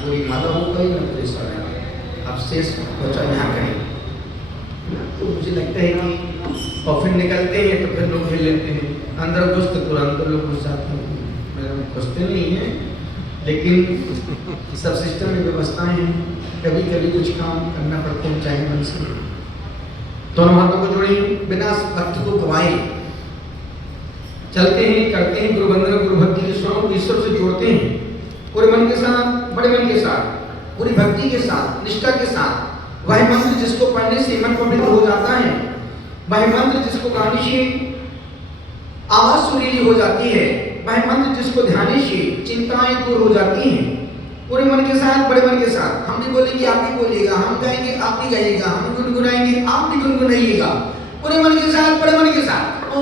पूरी माला हो गई ना तो इसका अब शेष बचा यहाँ करें। तो मुझे लगता है कि और फिर निकलते हैं तो फिर लोग खेल लेते हैं, अंदर घुस तो तुरंत लोग घुस जाते हैं। मेरा घुसते नहीं है, लेकिन सब सिस्टम में व्यवस्थाएं हैं, कभी कभी कुछ काम करना पड़ता है चाहे मन से। दोनों हाथों को जोड़े बिना भक्ति को गवाए चलते हैं, करते हैं गुरु वंदना गुरु भक्ति के स्वरूप ईश्वर से जोड़ते हैं पूरे मन के साथ, बड़े मन के साथ, पूरी भक्ति के साथ, निष्ठा के साथ। वह मंत्र जिसको पढ़ने से मन पवित्र हो जाता है, वह मंत्र जिसको गाने से आवाज सुरीली हो जाती है, वह मंत्र जिसको ध्यान से चिंताएं दूर हो जाती हैं। पूरे मन के साथ, बड़े मन के साथ। हम भी बोलेंगे आप भी बोलिएगा, हम गाएंगे आप भी गाइएगा, हम गुनगुनाएंगे आप भी गुनगुनाइएगा। पूरे मन के साथ, बड़े मन के साथ। ओ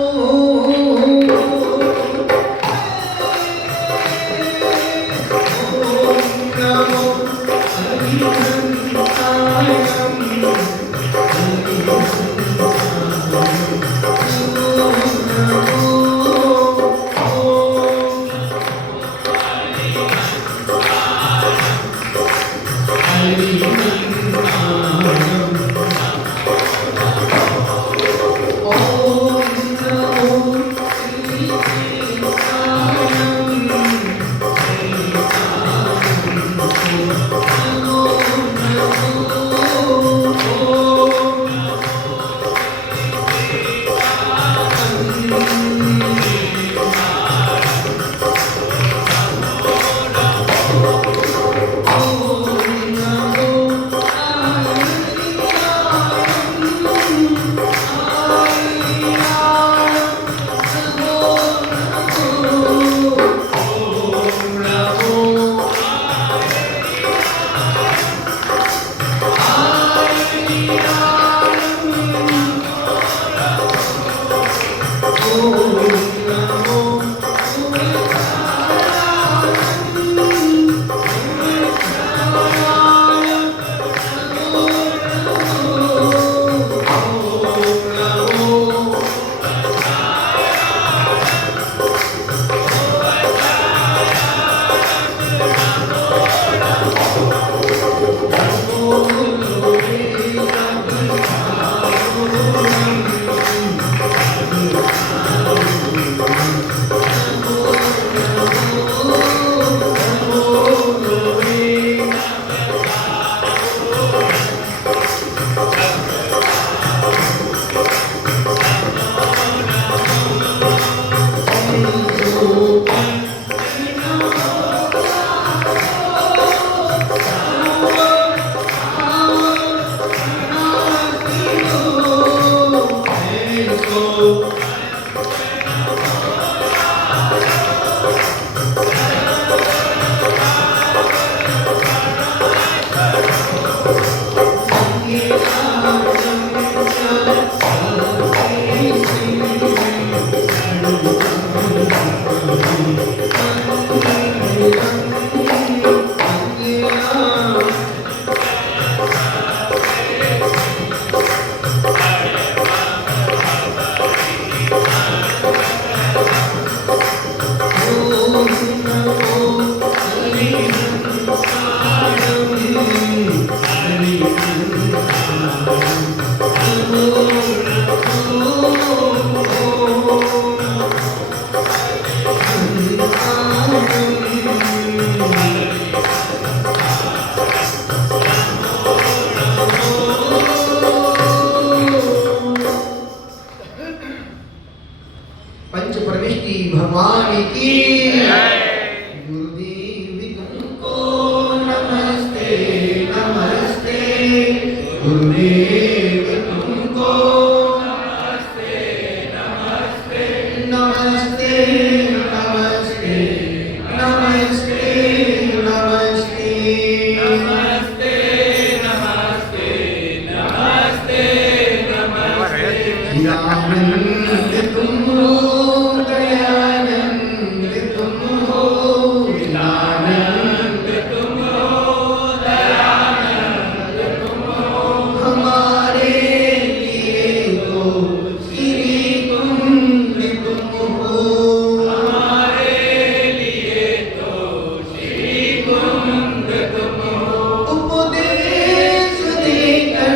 उपदेश देकर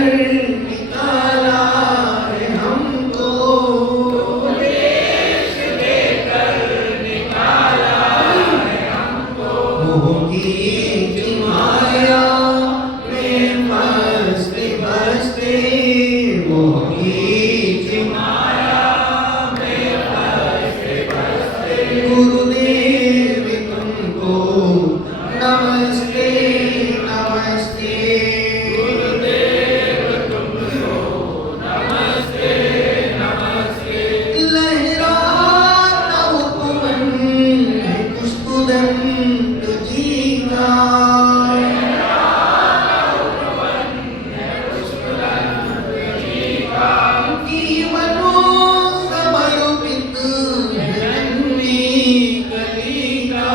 निकाला है हमको, उपदेश देकर निकाला है हमको। मोह की माया में मस्ते बसते, मोह की माया में बसते बसते, गुरुदेव तुमको नमस्ते नमस्ते, गुरुदेव तुमको नमस्ते नमस्ते। लहराता उपवन है पुष्पदंत जी का, जीवनों समर्पित है नन्ही कली का,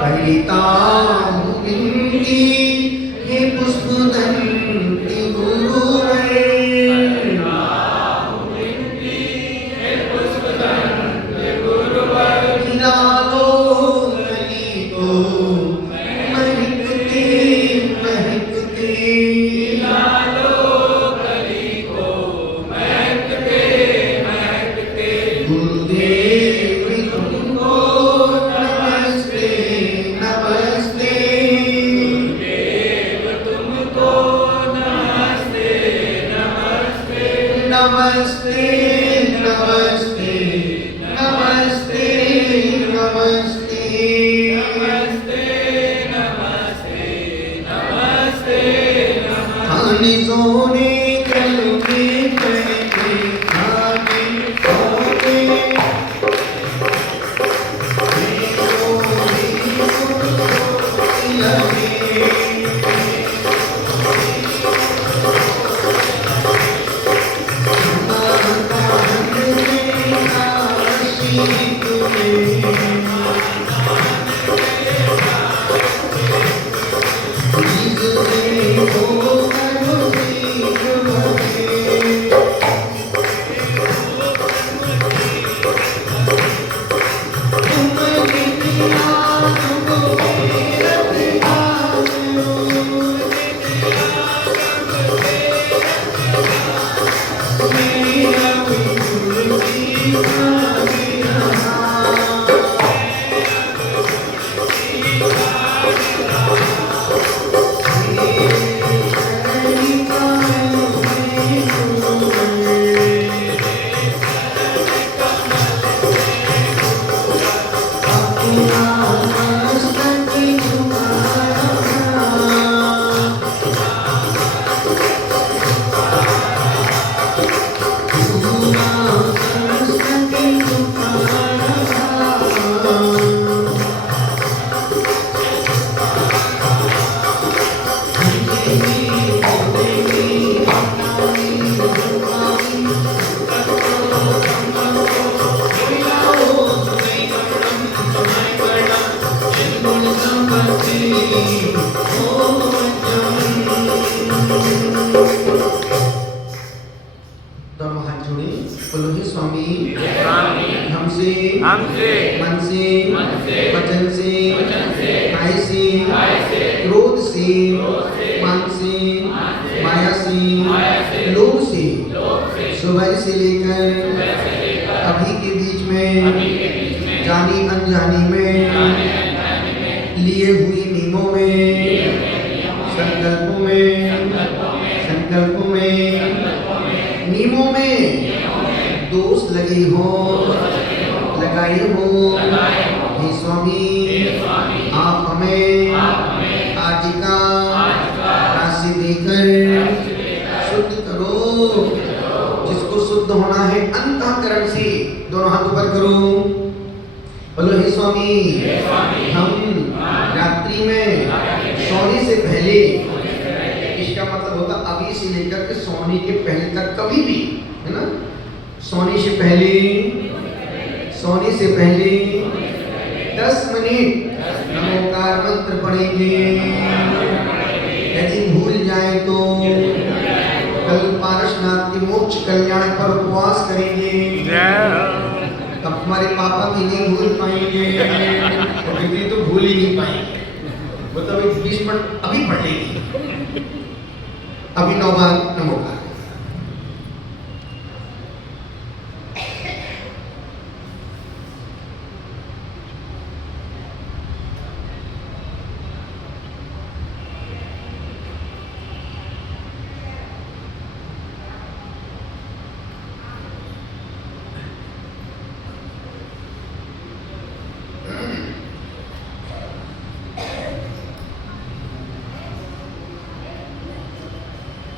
कविता इनकी हे पुष्पदंती गुरुवर, खिलाओ कली को महकते महकते, गुरुदेव तुमको नमस्ते नमस्ते, गुरुदेव तुमको नमस्ते नमस्ते, नमस्ते नमस्ते नमस्ते नमस्ते, नमस्ते नमस्ते नमस्ते। खाने सोने चलने बैठे खाने सोने, दोनों हाथ जोड़े, बोलो हे स्वामी हमसे मन से वचन से काया से क्रोध से मान से माया से लोभ से सुबह से लेकर अभी के बीच में जानी अनजानी में लिए हुए नियमों में संकल्पों में नियमों में दोष लगे हो लगाए हो, हे स्वामी आप हमें आज का राशि देकर शुद्ध करो, जिसको शुद्ध होना है अंतःकरण से। दोनों हाथ ऊपर करो, बोलो हे स्वामी हम रात्रि में सोने से पहले, इसका मतलब होता अभी से लेकर के सोने के पहले तक कभी भी, है ना, सोने से पहले 10 मिनट नमोकार मंत्र पढ़ेंगे। यदि भूल जाए तो कल पारसनाथ के मोक्ष कल्याण पर उपवास करेंगे। अब हमारे पापा भी नहीं भूल पाएंगे और दीदी तो भूल ही नहीं पाएंगे। वो तो अभी 20 मिनट अभी पढ़ लेगी, अभी 9 बार नमोकार।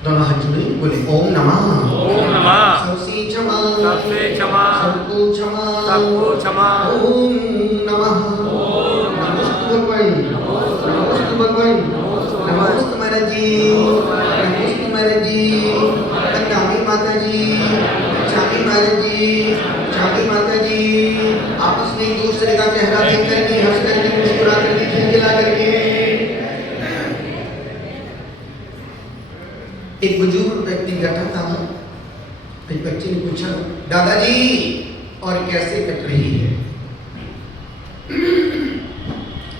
दोनों हाथ जोड़े बोले ओम नमः। ओम नमः। सबसे क्षमा, सबसे क्षमा, सबको क्षमा, सबको क्षमा। ओम नमः। नमोस्तु भगवान, नमोस्तु भगवान, नमोस्तु महाराज जी, नमोस्तु महाराज जी, बंदामी माता जी, चामी महाराज जी, चामी माता जी। आपस में एक दूसरे का चेहरा देख करके, हंस करके, मुस्कुरा करके, खिलखिला करके। एक बुजुर्ग व्यक्ति बैठा था, एक बच्चे ने पूछा, दादाजी और कैसे कट रही है?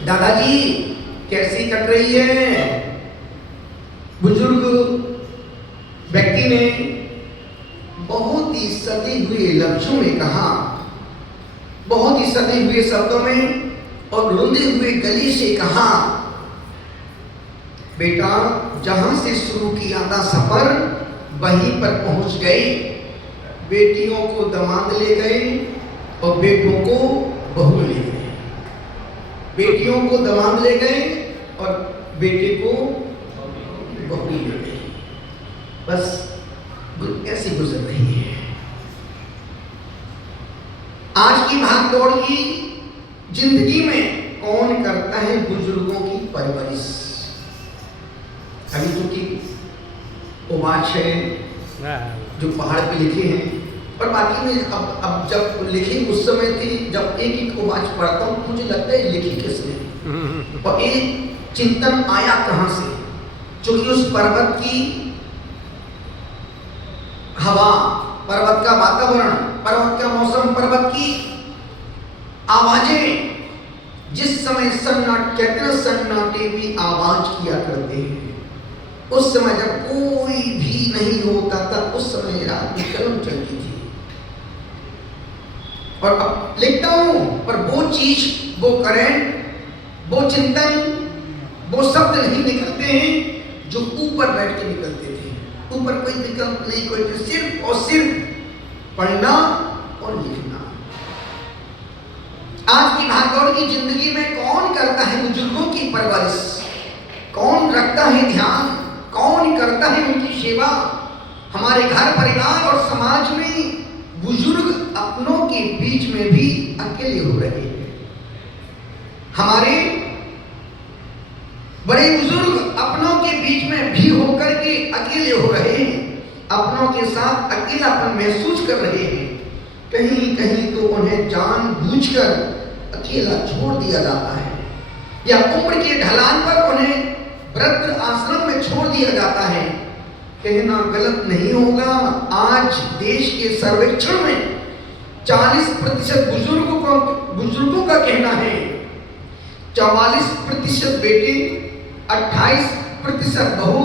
दादाजी कैसी कट रही है? बुजुर्ग व्यक्ति ने बहुत ही सदे हुए लफ्जों में कहा, बहुत ही सदे हुए शब्दों में और रुंधे हुए गले से कहा, बेटा जहां से शुरू किया था सफर वहीं पर पहुंच गए। बेटियों को दामाद ले गए और बेटों को बहू ले गए। बेटियों को दामाद ले गए और बेटे को बहू ले गए। बस ऐसी गुजर रही है आज की भागदौड़ की जिंदगी में। कौन करता है बुजुर्गों की परवरिश? अभी जो कि उवाच है जो पहाड़ पे लिखे हैं, और बाकी में अब जब लिखी उस समय थी जब एक एक उवाच पढ़ता हूँ मुझे लगता है लिखी किसने और ये चिंतन आया कहाँ से? क्योंकि उस पर्वत की हवा, पर्वत का वातावरण, पर्वत का मौसम, पर्वत की आवाजें जिस समय सन्नाटे, कहते हैं सन्नाटे भी आवाज किया करते हैं। उस समय जब कोई भी नहीं होता था, उस समय रात में कलम चलती थी। और अब लिखता हूं पर वो चीज, वो करंट, वो चिंतन, वो शब्द नहीं निकलते हैं जो ऊपर बैठ के निकलते थे। ऊपर कोई विकल्प नहीं, कोई सिर्फ और सिर्फ पढ़ना और लिखना। आज की भागदौड़ की जिंदगी में कौन करता है बुजुर्गों की परवरिश? कौन रखता है ध्यान? कौन करता है उनकी सेवा? हमारे घर परिवार और समाज में बुजुर्ग अपनों के बीच में भी अकेले हो रहे हैं। हमारे बड़े बुजुर्ग अपनों के बीच में भी होकर के अकेले हो रहे हैं, अपनों के साथ अकेलापन महसूस कर रहे हैं। कहीं कहीं तो उन्हें जानबूझकर अकेला छोड़ दिया जाता है, या उम्र के ढलान पर उन्हें वृद्ध आश्रम में छोड़ दिया जाता है। कहना गलत नहीं होगा, आज देश के सर्वेक्षण में 40% बुजुर्गों का कहना है, 44% बेटे, 28% बहू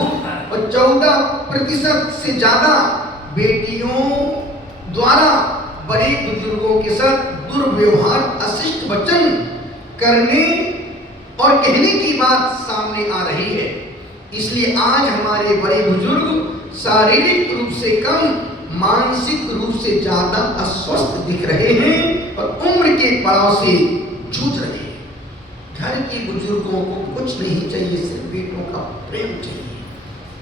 और 14% से ज्यादा बेटियों द्वारा बड़े बुजुर्गों के साथ दुर्व्यवहार, अशिष्ट वचन करने और कहने की बात सामने आ रही है। इसलिए आज हमारे बड़े बुजुर्ग शारीरिक रूप से कम, मानसिक रूप से ज्यादा अस्वस्थ दिख रहे हैं और उम्र के पड़ाव से जूझ रहे हैं। घर के बुजुर्गों को कुछ नहीं चाहिए, सिर्फ बेटों का प्रेम चाहिए।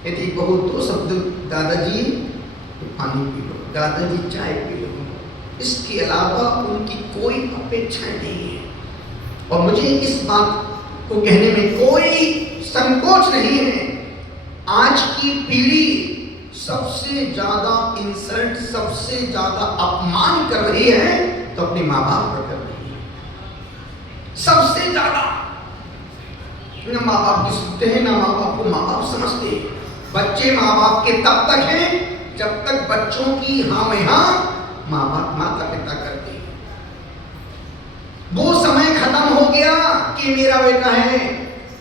यदि बहू दो शब्द, दादाजी पानी पी लो, दादाजी चाय पी लो, इसके अलावा उनकी कोई अपेक्षा नहीं है। और मुझे इस बात को कहने में कोई संकोच नहीं है। आज की पीढ़ी सबसे ज्यादा इंसल्ट, सबसे ज्यादा अपमान कर रही है तो अपने माँ बाप पर कर रही है। सबसे ज्यादा ना माँ बाप की सुनते हैं, ना माँ बाप को माँ बाप समझते हैं। बच्चे माँ बाप के तब तक हैं जब तक बच्चों की हाँ में हाँ माँ बाप, माता पिता करते हैं। ये मेरा बेटा है,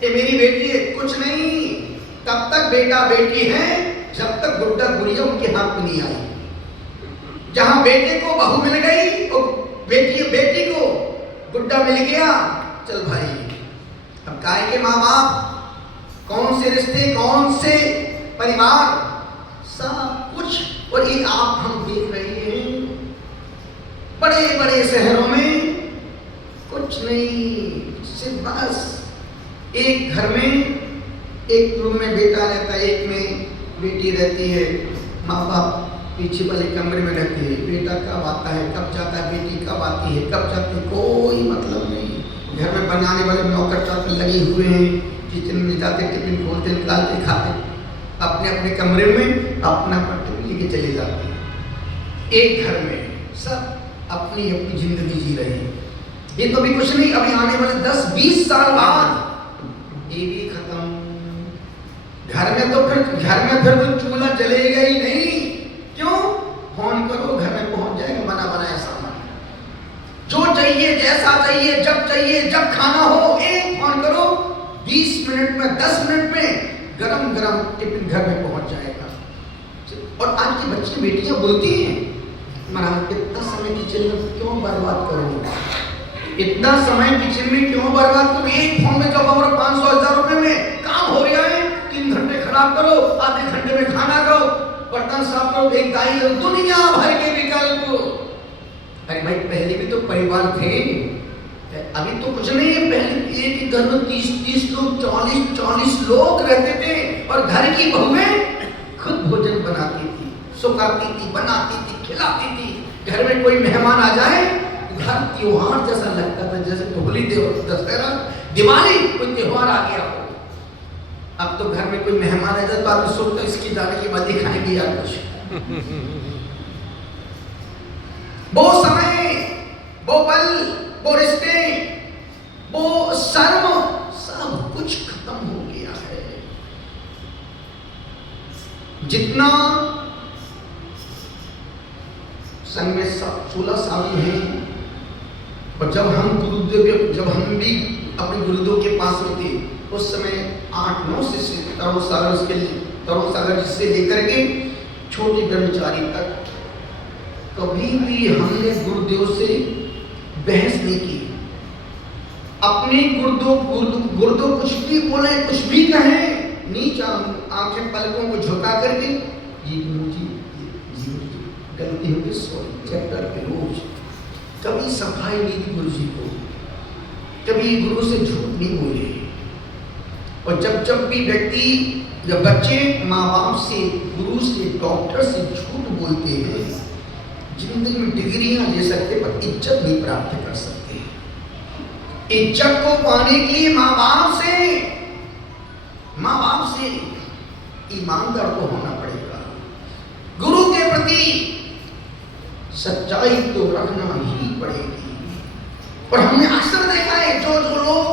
ये मेरी बेटी है, कुछ नहीं। तब तक बेटा बेटी है जब तक गुड्डा गुड़िया उनके हाथ में नहीं आई। जहां बेटे को बहू मिल गई और बेटी को गुड्डा मिल गया, चल भाई अब काय के माँ बाप, कौन से रिश्ते, कौन से परिवार, सब कुछ। और ये आप हम देख रहे हैं बड़े बड़े शहरों में कुछ नहीं, सिर्फ बस एक घर में एक रूम में बेटा रहता है, एक में बेटी रहती है, माँ बाप पीछे वाले कमरे में रहते हैं। बेटा कब आता है, कब जाता है, बेटी कब आती है, कब जाती है, कोई मतलब नहीं। घर में बनाने वाले नौकर चाकर लगे हुए हैं, किचन में जाते टिफिन खोलते निकालते खाते, अपने अपने कमरे में अपना पट्टी लेके चले जाते हैं। एक घर में सब अपनी अपनी जिंदगी जी रहे हैं। ये तो अभी कुछ नहीं, अभी आने वाले 10-20 साल बाद ये भी खत्म। घर में फिर तो चूल्हा जलेगा ही नहीं। क्यों? फोन करो, घर में पहुंच जाएगा बना बनाया सामान, जो चाहिए, जैसा चाहिए, जब खाना हो, एक फोन करो, 20 मिनट में, 10 मिनट में गरम गरम टिफिन घर में पहुंच जाएगा। और आज की बच्ची बेटियां बोलती हैं, महाराज इतना समय किचन में क्यों बर्बाद करूंगा, इतना समय किचन में क्यों बर्बाद करूं, एक फोन में जब और 500-1000 रुपए में काम हो रहा है, 3 घंटे खराब करो, आधे घंटे में खाना खाओ, बर्तन साफ करो, एक दाई लो, दुनिया भर के विकल्प। अरे भाई पहले भी तो परिवार थे, अभी तो कुछ नहीं है। पहले एक ही घर में 30 लोग, 40 लोग रहते थे, और घर की बहुएं खुद भोजन बनाती थी, सुखाती थी, बनाती थी, खिलाती थी। घर में कोई मेहमान आ जाए, घर त्योहार जैसा लगता था, जैसे होली, दशहरा, दिवाली, कोई त्योहार आ गया हो। अब तो घर में कोई मेहमान आ जाए तो आप सोचते हैं इसकी जाने के बाद ही खाएंगे यार कुछ। वो समय, वो पल, वो रिश्ते, वो शर्म, सब कुछ खत्म हो गया है। जितना संग में 16 साल हैं, और जब हम भी अपने गुरुदेव के पास में थे, उस समय 8-9 से तरुण सागर जिससे लेकर के छोटे ब्रह्मचारी तक कभी भी हमने गुरुदेव से बहस नहीं की। अपने गुरुदेव कुछ भी बोले, कुछ भी कहें, नीचे आंखें पलकों को झुका करके, जी गुरु जी गलती होगी, सॉरी, चैप्टर पे रोज। कभी सफाई नहीं दी गुरु जी को, कभी गुरु से झूठ नहीं बोले। और जब भी व्यक्ति या बच्चे माँ बाप से, गुरु से, डॉक्टर से झूठ बोलते हैं, जिंदगी में डिग्रियां ले सकते पर इज्जत नहीं प्राप्त कर सकते। इज्जत को पाने के लिए माँ बाप से ईमानदार को होना पड़ेगा। गुरु के प्रति सच्चाई तो रखना ही पड़ेगी। और हमने अक्सर देखा है, जो लोग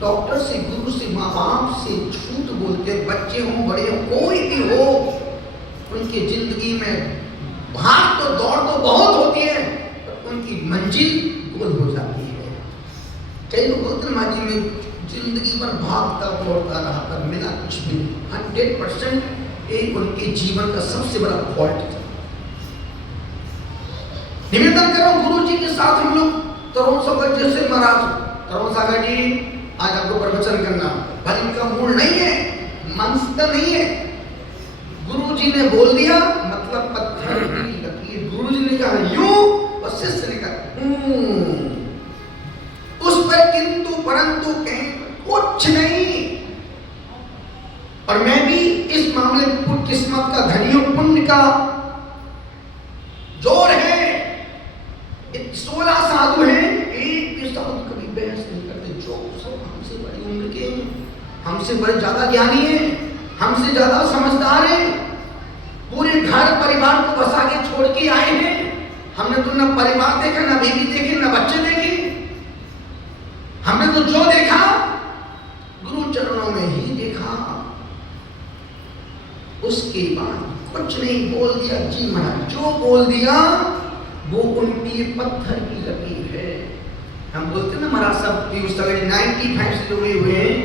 डॉक्टर से, गुरु से, माँ बाप से झूठ बोलते, बच्चे हों, बड़े हों, कोई भी हो, उनकी जिंदगी में भाग तो दौड़ तो बहुत होती है, पर उनकी मंजिल गोल हो जाती है। कई लोग बोलते हैं, माँ जी में जिंदगी भर भागता दौड़ता रहा पर मिला कुछ भी नहीं। 100% एक उनके जीवन का सबसे बड़ा फॉल्ट है। निवेदन करो गुरु जी के साथ हम लोग तरुण सागर जैसे महाराज, तरुण सागर जी आज आपको प्रवचन करना, भाई इनका मूड नहीं है, मनस्थ नहीं है। गुरु जी ने बोल दिया, मतलब पत्थर की लकीर। गुरु जी ने कहा यूं, और शिष्य ने कहा उस पर किंतु परंतु कहीं कुछ नहीं। और मैं भी इस मामले में किस्मत का धनी हूं, पुण्य का जोर है। 16 साधु हैं, एक भी साधु कभी बहस नहीं करते। जो सब हमसे बड़ी उम्र के हैं, हमसे बड़े ज्यादा ज्ञानी हैं, हमसे ज्यादा समझदार हैं, पूरे घर परिवार को बसा के छोड़ के आए हैं। हमने तो ना परिवार देखा, ना बीवी देखी, ना बच्चे देखे। हमने तो जो देखा गुरु चरणों में ही देखा। उसके बाद कुछ नहीं बोल दिया। जी महाराज, जो बोल दिया वो उनकी पत्थर की लकीर है। हम बोलते हैं ना महाराज साहब की उस तरह 95 से जुड़े हुए हैं,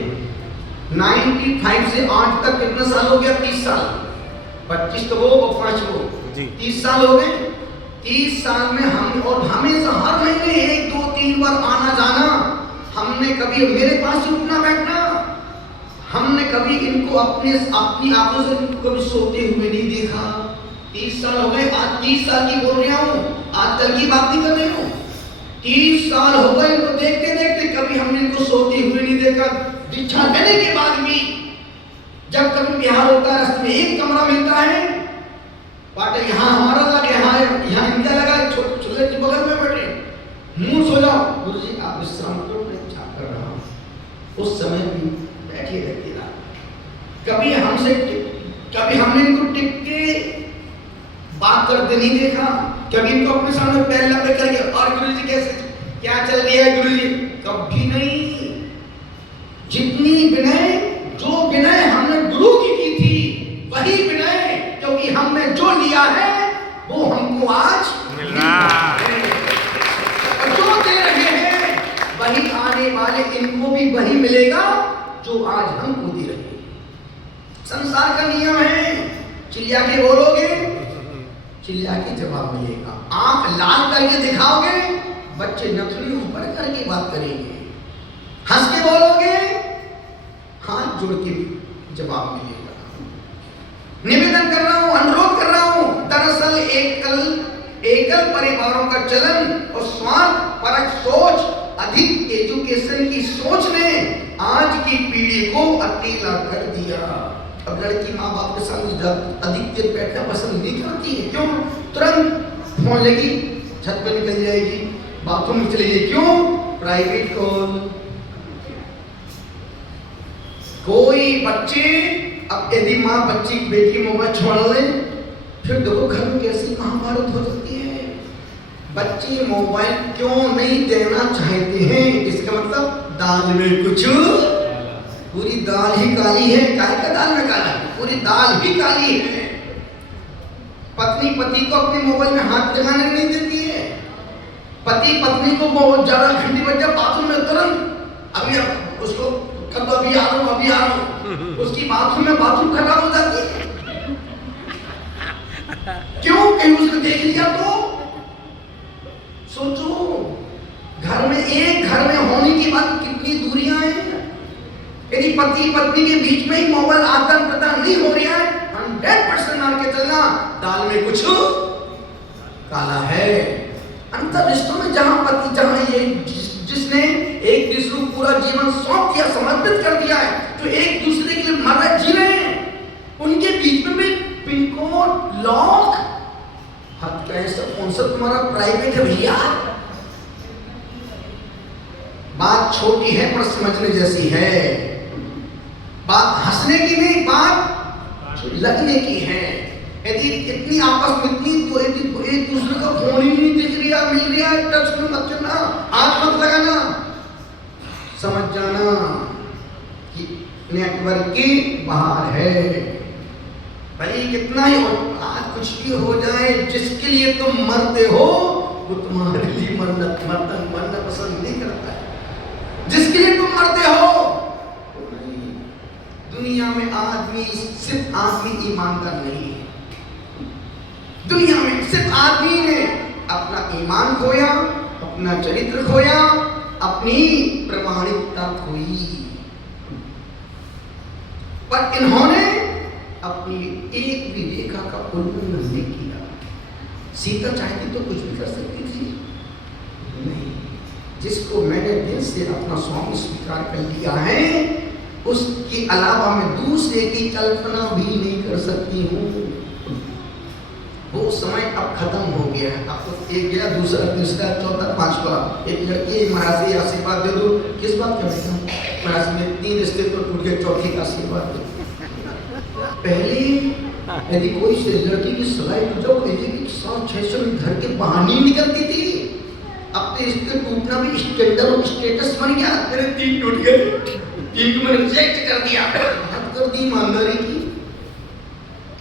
95 से आज तक कितना साल हो गया? 30 साल, 25 तो वो 5 वो 30 साल हो गए। 30 साल में हम और हमेशा हर महीने 1 2 3 बार आना जाना, हमने कभी मेरे पास ही उठना बैठना, हमने कभी इनको अपनी आंखों से कभी सोते हुए नहीं देखा। 30 साल हो गए, आज 30 साल की बोल रहा हूँ, आज कल की बात नहीं कर रही हूँ। 30 साल हो गए इनको देखते देखते, कभी हमने इनको सोते हुए नहीं देखा। दीक्षा देने के बाद भी जब कभी बिहार होता है, रास्ते में एक कमरा मिलता है, पाटे यहाँ हमारा लगा, यहाँ इनका लगा, छोटे के बगल में बैठे, मुंह सो जाओ गुरु जी आप विश्राम करो, मैं क्या कर रहा हूँ। उस समय भी बैठे रहते रहा। कभी हमने इनको टिक के बात करते नहीं देखा, कभी इनको अपने सामने पैर लंबे करके और गुरु जी कैसे क्या चल रही है गुरु जी, कभी नहीं। जितनी विनय, जो विनय हमने गुरु की थी वही विनय, क्योंकि हमने जो लिया है वो हमको आज मिल रहा है, और जो दे रहे हैं वही आने वाले इनको भी वही मिलेगा जो आज हमको दे रहे हैं। संसार का नियम है, चिल्ला के बोलोगे चिल्ला के जवाब मिलेगा, आंख लाल करके दिखाओगे बच्चे नथुनी ऊपर करके बात करेंगे, हंस के बोलोगे हाथ जोड़ के जवाब मिलेगा। निवेदन कर रहा हूं, अनुरोध कर रहा हूं, दरअसल एकल परिवारों का चलन और स्वार्थ परक सोच, अधिक एजुकेशन की सोच ने आज की पीढ़ी को अकेला कर दिया। अब लड़की माँ बाप के साथ अधिक देर बैठना पसंद नहीं करती है, क्यों? तुरंत फोन लेगी, छत पर निकल जाएगी, बाथरूम में चली जाएगी, क्यों? Private call. कोई बच्चे, अब यदि माँ बच्ची बेटी मोबाइल छोड़ ले, फिर देखो घर में कैसी महाभारत हो जाती है। बच्चे मोबाइल क्यों नहीं देना चाहते हैं? इसका मतलब दाल में कुछ, पूरी दाल ही काली है। काहे का दाल में काला? पूरी दाल ही काली है। पत्नी पति को अपने मोबाइल में हाथ लगाने नहीं देती है। पति पत्नी को बहुत ज्यादा घंटी बज जाए बाथरूम में, तुरंत अभी उसको कब अभी आ रहा हूं, उसकी बाथरूम में बाथरूम खराब हो जाती है। क्यों? कहीं उसने देख लिया तो। सोचो, एक घर में होने की बात कितनी दूरियां हैं। यदि पति पत्नी के बीच में ही मोबाइल आदान प्रदान नहीं हो रहा है, 100% मान के चलना दाल में कुछ काला है। अंतर रिश्तों में जहां ये जिसने एक दूसरे को पूरा जीवन सौंप दिया, समर्पित कर दिया है, जो एक दूसरे के लिए मर रहे जी रहे हैं, उनके बीच में भी पिन कोड लॉक, हद कैसे कौन सा तुम्हारा प्राइवेट है भैया। बात छोटी है पर समझने जैसी है। बात हंसने की नहीं, बात लगने की है। यदि इतनी आपस में इतनी तो एक दूसरे का फोन ही नहीं दिख रहा, मिल रहा है, टच में मत करना, हाथ मत लगाना, समझ जाना कि नेटवर्क की बाहर है। भले कितना ही आज कुछ भी हो जाए, जिसके लिए तुम मरते हो वो तुम्हारे लिए मरना पसंद नहीं करता है। जिसके लिए तुम मरते हो नहीं। दुनिया में आदमी, सिर्फ आदमी ईमानदार नहीं है। दुनिया में सिर्फ आदमी ने अपना ईमान खोया, अपना चरित्र खोया, अपनी प्रामाणिकता खोई, पर इन्होंने अपनी एक भी रेखा का उल्लंघन नहीं किया। सीता चाहती तो कुछ भी कर सकती थी, नहीं। जिसको मैंने दिल से अपना स्वामी स्वीकार कर लिया है, उसके अलावा मैं दूसरे की कल्पना भी नहीं कर सकती हूँ। वो समय अब खत्म हो गया है। अब तो एक गया, दूसरा, तीसरा, चौथा, पांचवा। एक लड़की महाराज जी आशीर्वाद दे दो, किस बात का बेटा? महाराज में 3 रिश्ते तो टूट गए, चौथे का आशीर्वाद दो। पहले यदि कोई से लड़की की सगाई हो जाओ, 100-600 घर के बहाने निकलती थी। अब तो रिश्ते टूटना भी स्टेटस बन गया। मेरे 3 टूट गए, 3 को मैंने रिजेक्ट कर दिया। हद कर दी ईमानदारी की।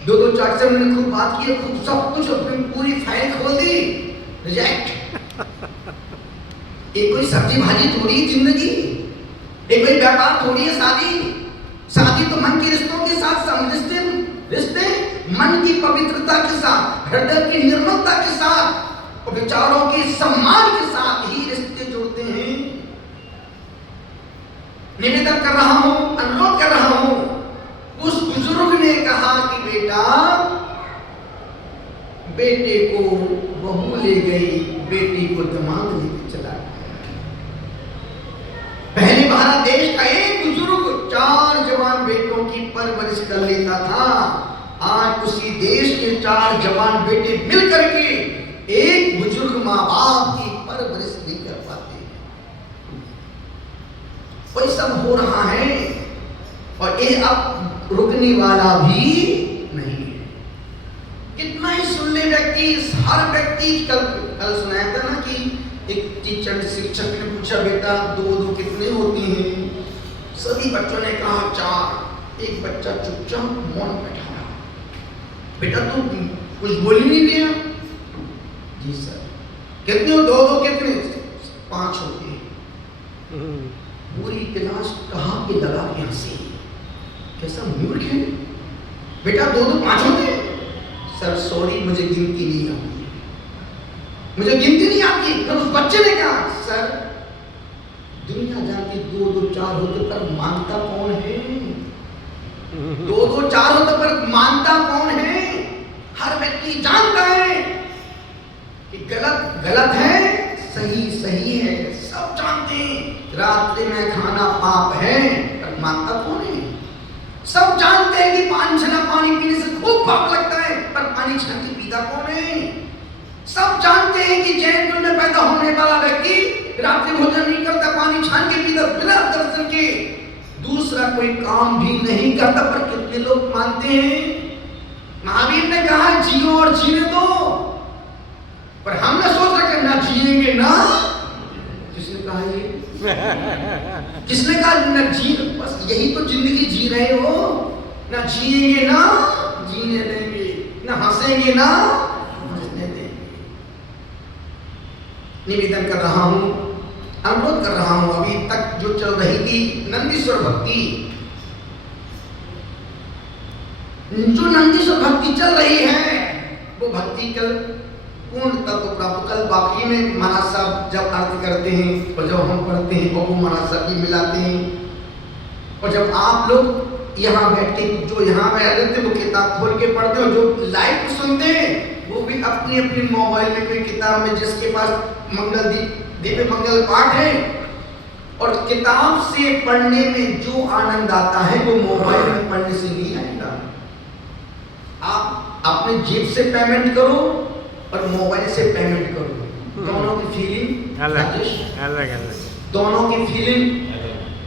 2-2 4 से मैंने खूब बात की, खूब सब कुछ, अपनी पूरी फाइल खोल दी, रिजेक्ट। ये कोई सब्जी भाजी थोड़ी है जिंदगी, ये कोई व्यापार थोड़ी है शादी। शादी तो मन के रिश्तों के साथ रिश्ते मन की पवित्रता के साथ, हृदय की निर्मलता के साथ और विचारों के सम्मान के साथ ही रिश्ते जोड़ते हैं। निवेदन कर रहा हूं, अनुरोध कर रहा हूं, उस बुजुर्ग ने कहा कि बेटा, बेटे को बहू ले गई, बेटी को दामाद लेके चला गया। पहले भारत देश का एक बुजुर्ग 4 जवान बेटों की परवरिश कर लेता था। आज उसी देश के 4 जवान बेटे मिलकर के एक बुजुर्ग माँ बाप की परवरिश नहीं कर पाते। वही सब हो रहा है और ये अब रुकने वाला भी नहीं है। कितना ही सुन ले व्यक्ति, हर व्यक्ति कल सुनाया था ना कि एक टीचर शिक्षक ने पूछा, बेटा 2 कितने होती हैं? सभी बच्चों ने कहा 4। एक बच्चा चुपचाप मौन बैठा रहा। बेटा तू कुछ बोल ही नहीं दिया। जी सर। कितने हो? 2 कितने? 5 होती है। पूरी क्लास कहाँ के लगा के हंसी। कैसा मूर्ख है। बेटा 2 5 होते? सर सॉरी, मुझे गिनती नहीं आती, मुझे गिनती नहीं आती। फिर उस बच्चे ने कहा, सर दुनिया जानती 2 4 होते पर मानता कौन है? 2 4 होते पर मानता कौन है? हर व्यक्ति जानता है कि गलत गलत है, सही सही है, सब जानते हैं। रात्रि में खाना पाप है पर मानता कौन है? सब जानते हैं कि 5 छना पानी पीने से खूब पाप लगता है पर पानी छन के पीता कौन है? सब जानते हैं कि जैन कुल में पैदा होने वाला व्यक्ति रात्रि भोजन नहीं करता, पानी छान के पीता बिना दर्शन के, दूसरा कोई काम भी नहीं करता, पर कितने लोग मानते हैं? महावीर ने कहा जियो और जीने दो, पर हमने सोच रखा ना जिएंगे ना। किसने कहा ये? किसने कहा ना जी? बस यही तो जिंदगी जी रहे हो ना। जिएंगे ना जीने देंगे, ना हंसेंगे ना हंसने देंगे। निवेदन कर रहा हूं, अनुरोध कर रहा हूं, अभी तक जो चल रही थी नंदीश्वर भक्ति, जो नंदीश्वर भक्ति चल रही है वो भक्ति कल पूर्ण तत्व प्राप्त। कल बाकी में महाराज साहब जब आरती करते हैं और जब हम पढ़ते हैं वो महाराज साहब भी मिलाते हैं, और जब आप लोग यहाँ बैठ के जो यहाँ में रहते वो किताब खोल के पढ़ते हो, जो लाइव सुनते हैं वो भी अपनी अपनी मोबाइल में कोई किताब में, जिसके पास मंगल दिव्य मंगल पाठ है, और किताब से पढ़ने में जो आनंद आता है वो मोबाइल में पढ़ने से नहीं आएगा। आप अपने जेब से पेमेंट करो और मोबाइल से पेमेंट करो, दोनों की फीलिंग अलग, दोनों की फीलिंग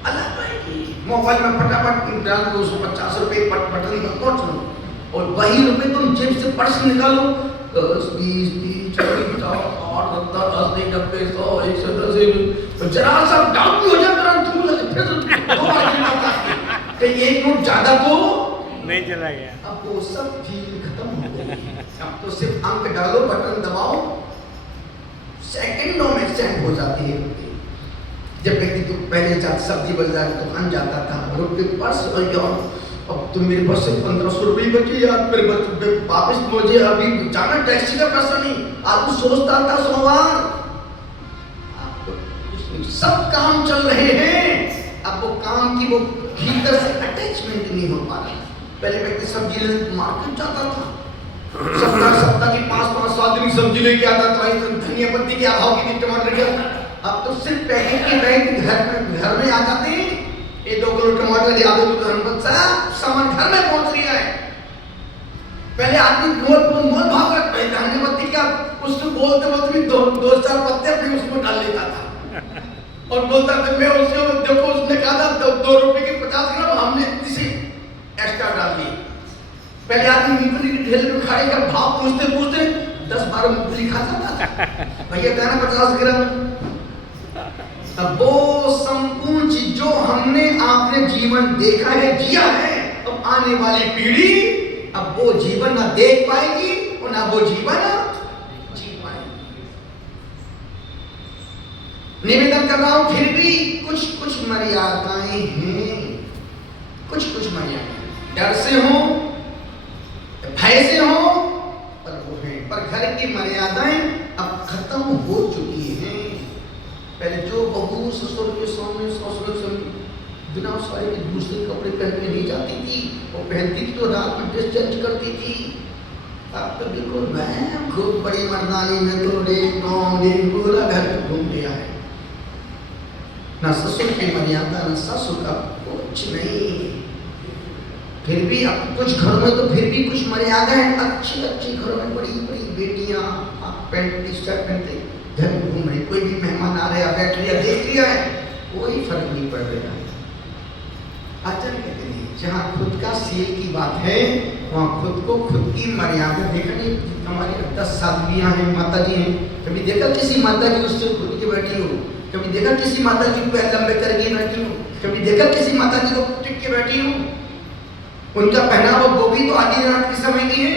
अलग आएगी। मोबाइल में फटाफट डाल दो 250 रुपए बटन पर पहुंच लो, और वही रुपए तुम जेब से पर्स निकालो 10 20 30 40 50 60 70 80 90 100 110, जरा सा डाउन भी हो जाए तुरंत थूक लगे, फिर 2 बार गिनता है, एक नोट ज्यादा तो नहीं चला गया। अब वो सब फील खत्म हो गई। अब तो सिर्फ अंक डालो, बटन दबाओ, सेकंडों में सेंड हो जाती है रुपये। जब व्यक्ति तो पहले सब्जी बाजार की दुकान जाता था, रुपये पर्स और यार अब तो मेरे पास से 1500 रुपये बचे यार, मेरे वापस मुझे अभी जाना, टैक्सी का पैसा नहीं। आप तो सोचता था सोमवार, सब काम चल रहे हैं, अब वो काम की वो भीतर से अटैचमेंट नहीं हो पा रहा। पहले व्यक्ति सब्जी मार्केट जाता था, सप्ताह की 5-5-7 दिन सब्जी लेके आता था, धनिया पत्ती के अभाव की, टमाटर के। अब तो सिर्फ पैकेट के बैग घर में आ जाते हैं, ये 2 किलो टमाटर ले आते तो सामान घर में पहुंच रही है। पहले आदमी मोल भाव करता, धनिया पत्ती का उसको बोलते भी 2-4 पत्ते अपने उसमें डाल लेता था और बोलता था मैं उससे, देखो उसने कहा था 2 रुपए के 50 ग्राम, हमने इसे एक्स्ट्रा डाल दी। पहले आदमी मूंगफली के ठेले पे खड़े कर भाव पूछते 10-12 मूंगफली खा जाता था, भैया कहना 50 ग्राम। अब वो संपूर्ण चीज जो हमने आपने जीवन देखा है, जिया है, अब आने वाली पीढ़ी अब वो जीवन ना देख पाएगी और ना वो जीवन जी पाएगी। निवेदन कर रहा हूं, फिर भी कुछ कुछ मर्यादाएं हैं, कुछ कुछ मर्यादाएं, डर से हो, भय से हो, पर वो है। पर घर की मर्यादाएं अब खत्म हो चुकी हैं। पहले जो बहू ससुर के सामने ससुर से बिना साड़ी के दूसरे कपड़े पहन के नहीं जाती थी, वो पहनती थी तो रात में ड्रेस चेंज करती थी। अब तो बिल्कुल मैं खूब बड़ी मर्दानी में तो दिन पूरा घर घूम लिया है। ना ससुर की मर्यादा न ससुर का कुछ नहीं। फिर भी अब कुछ घरों में तो फिर भी कुछ मर्यादा है। अच्छी अच्छी घरों में बड़ी बड़ी बेटियां पैंट टी शर्ट पहनते घर में घूम रही, कोई भी मेहमान आ रहा है बैठ लिया देख लिया है, कोई फर्क नहीं पड़ रहा है। अचल कहते नहीं, जहाँ खुद का सील की बात है वहाँ खुद को खुद की मर्यादा देखा नहीं। हमारी 10 साधवियाँ हैं, माता जी हैं, कभी देखा किसी माता जी उससे खुद के बैठी हो? कभी देखा किसी माता जी को लंबे करके बैठी हो? कभी देखा किसी माता जी को टिक के बैठी हो? उनका पहनावा वो भी तो आदिनाथ के समय की है।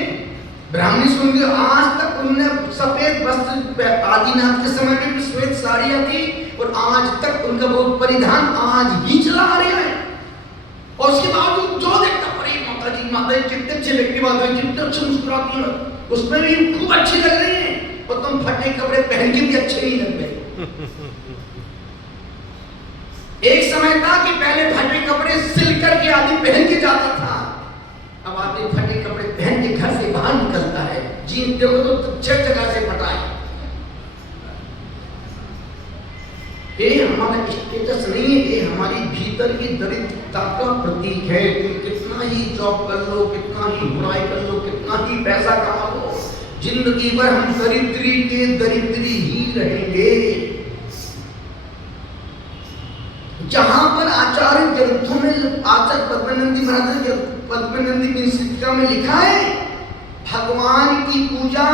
ब्राह्मणी सुन आज तक उनने सफेद वस्त्र आदिनाथ के समय में भी श्वेत साड़ियां थी और आज तक उनका वो परिधान आज भी चला आ रहा है। और उसके बाद जो देखता पड़ी माता जी कितने अच्छे लगती माता जी कितने अच्छे मुस्कुराती है, उसमें भी खूब अच्छी लग रही है और तुम फटे कपड़े पहन के भी अच्छे नहीं लग रहे। एक समय था कि पहले फटे कपड़े सिल करके आदमी पहन के जाता था, अब आदमी फटे कपड़े पहन के घर से बाहर निकलता है। जीन देखो तो 6 जगह से फटा है। ये हमारा स्टेटस नहीं है, ये हमारी भीतर की दरिद्रता का प्रतीक है। तुम कितना ही जॉब कर लो, कितना ही पढ़ाई कर लो, कितना ही पैसा कमा लो, जिंदगी भर हम दरिद्री के दरिद्री ही रहेंगे। जहां पर आचार्य ग्रंथों में आचार्य पद्मनंदी महाराज ने पद्मनंदी की शिक्षा में लिखा है, भगवान की पूजा,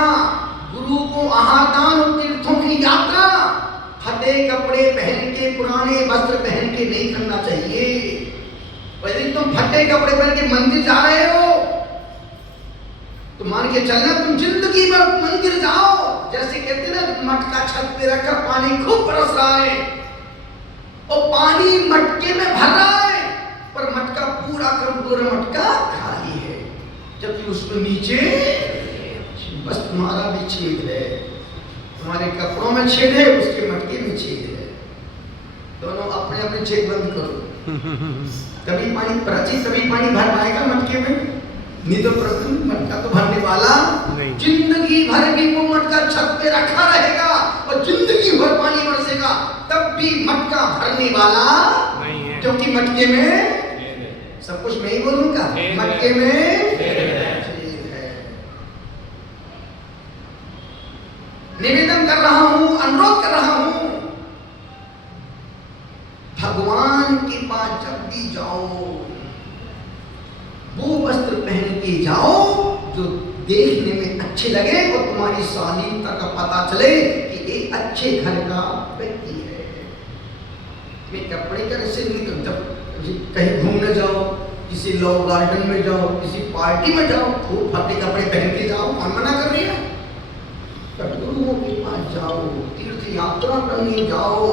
गुरु को आहार दान और तीर्थों की यात्रा फटे कपड़े पहन के पुराने वस्त्र पहन के नहीं करना चाहिए। यदि तुम फटे कपड़े पहन के मंदिर जा रहे हो तो मान के चलना तुम जिंदगी भर मंदिर जाओ। जैसे कहते ना मटका छत पे रखा पानी खूब बरस रहा है और पानी मटके में भर रहा है पर मटका पूरा मटका खाली है, जबकि उसके नीचे बस तुम्हारा भी छेद है, तुम्हारे कपड़ों में छेद है, उसके मटके में छेद है। दोनों अपने अपने छेद बंद करो। कभी पानी प्राची कभी पानी भर पाएगा मटके में? नहीं तो मटका तो भरने वाला नहीं। जिंदगी भर भी वो मटका छत पे रखा रहेगा और जिंदगी भर पानी बरसेगा तब भी मटका भरने वाला नहीं है, क्योंकि मटके में सब कुछ मैं ही बोलूंगा, मटके में छेद है। निवेदन कर रहा हूं, अनुरोध कर रहा हूं, भगवान के पास जब भी जाओ वो वस्त्र पहन के जाओ जो देखने में अच्छे लगे और तुम्हारी शालीनता का पता चले कि एक अच्छे घर का व्यक्ति है। मैं कपड़े का ऐसे नहीं तो जब कहीं घूमने जाओ, किसी लॉ गार्डन में जाओ, किसी पार्टी में जाओ, खूब फटे कपड़े पहन के जाओ, कौन मना कर रही है? गुरुओं के पास जाओ, तीर्थ यात्रा करने जाओ,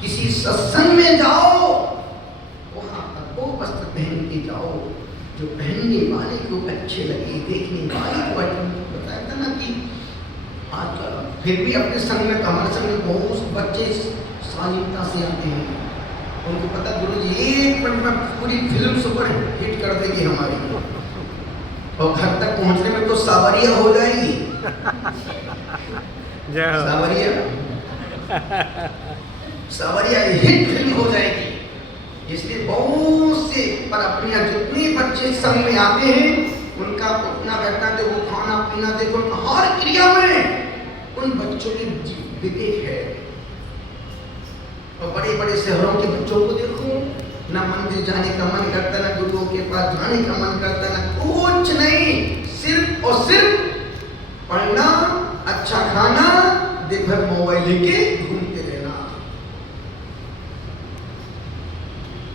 किसी सत्संग में जाओ, वहां पर वो वस्त्र पहन के जाओ जो पहनने वाले को अच्छे लगे, देखने वाले को बताया था ना कि आज फिर भी अपने संग में, हमारे संग में बहुत बच्चे शालीनता से आते हैं, उनको पता गुरु जी एक मिनट में पूरी फिल्म सुपर हिट कर देगी हमारी और घर तक पहुंचने में तो सावरिया हो जाएगी। सावरिया हिट फिल्म हो जाएगी। इसलिए बहुत से पर अपने जितने बच्चे संग में आते हैं उनका उठना बैठना देखो, खाना पीना देखो, हर क्रिया में उन बच्चों की विवेक है। और बड़े बड़े शहरों के बच्चों को देखो, ना मंदिर जाने का मन करता, ना गुरुओं के पास जाने का मन करता, ना कुछ नहीं, सिर्फ और सिर्फ पढ़ना, अच्छा खाना, दिन भर मोबाइल लेके घूमते रहना।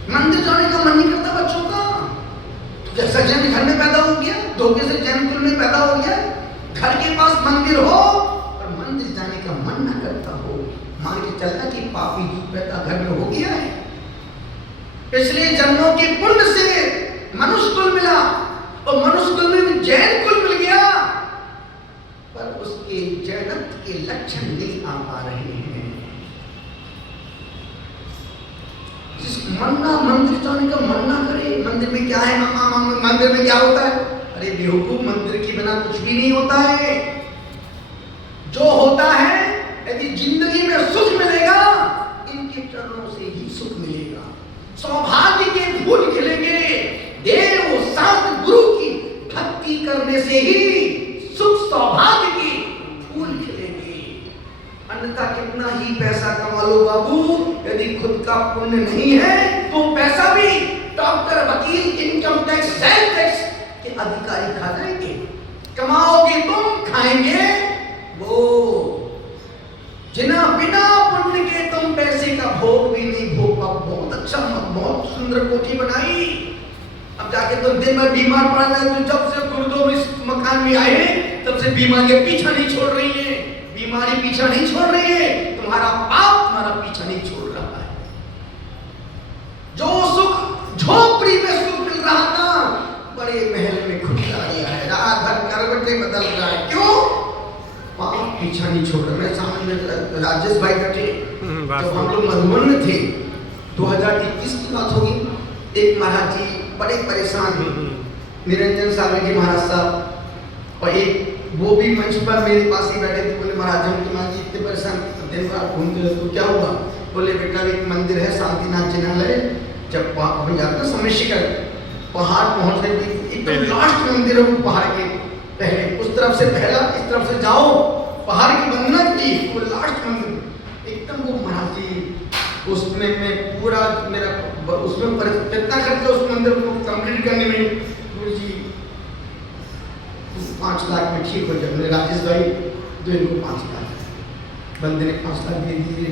मंदिर जाने का मन नहीं करता बच्चों का। जैसा जैन घर में पैदा हो गया, धोखे से जैन कुल में पैदा हो गया, घर के पास मंदिर हो और मंदिर जाने का मन ना करता। पैदा हो। मान के चलना कि पापी दूध पैदा घर में हो गया है। पिछले जन्मों के पुण्य से मनुष्य कुल मिला और मनुष्य कुल में भी जैन कुल मिल गया, पर उसके जैनत्व के लक्षण नहीं आ पा रहे हैं। जिस मन्ना मंदिर जाने का मन्ना करे, मंदिर में क्या है, मंदिर में क्या होता है? अरे बेवकूफ, मंदिर के बिना कुछ भी नहीं होता है। जो होता है, यदि जिंदगी में सुख मिलेगा, इनके चरणों से ही सुख मिलेगा। सौभाग्य के फूल खिलेंगे, देव संत गुरु की भक्ति करने से ही सुख सौभाग्य के फूल खिलेंगे। अन्यथा कितना ही पैसा कमा लो बाबू, यदि खुद का पुण्य नहीं है तो पैसा भी डॉक्टर, वकील, इनकम टैक्स, सेल टैक्स के अधिकारी खा जाएंगे। कमाओगे तुम, खाएंगे वो। जिना बिना पुण्य के तुम पैसे का भोग भी नहीं भोग पाओ। बहुत अच्छा, बहुत सुंदर कोठी बनाई, अब जाके तो दिन भर बीमार पड़ रहे। तो जब से गुरुद्वारा इस मकान में आए तब से बीमारियां पीछा नहीं छोड़ रही है। बीमारी पीछा नहीं छोड़ रही है, तुम्हारा पाप तुम्हारा पीछा नहीं छोड़ रहा है। जो सुख झोपड़ी में सुख मिल रहा था, बड़े महल में खुद आ गया है। रात भर करवटे बदल रहा है। क्यों? पाप पीछा नहीं छोड़ रहा। मैं सामने राजेश भाई बैठे, जब हम लोग मधुबन में थे, 2021 की बात होगी। एक महाराज जी बड़े परेशान हुए, निरंजन सागर जी महाराज साहब, और एक वो भी मंच पर मेरे पास ही बैठे थे। बोले महाराज हम तुम्हारे जी इतने परेशान, दिन भर घूमते रहे तो क्या हुआ? बोले बेटा एक मंदिर है शांतिनाथ जिनालय, जब वहाँ जाते समय शिखर पहाड़ पहुँच गए, एकदम लास्ट मंदिर है वो पहाड़ के पहले, उस तरफ से पहला, इस तरफ से जाओ, पहाड़ की वंदना की, वो लास्ट मंदिर एकदम। वो महाराज जी उसमें मैं पूरा मेरा उसमें कितना खर्चा उस मंदिर को कंप्लीट करने में? गुरु जी 5 लाख में ठीक हो जाए। मेरे राजेश भाई दो इनको 5 लाख, बंदे ने 5 लाख दे दिए,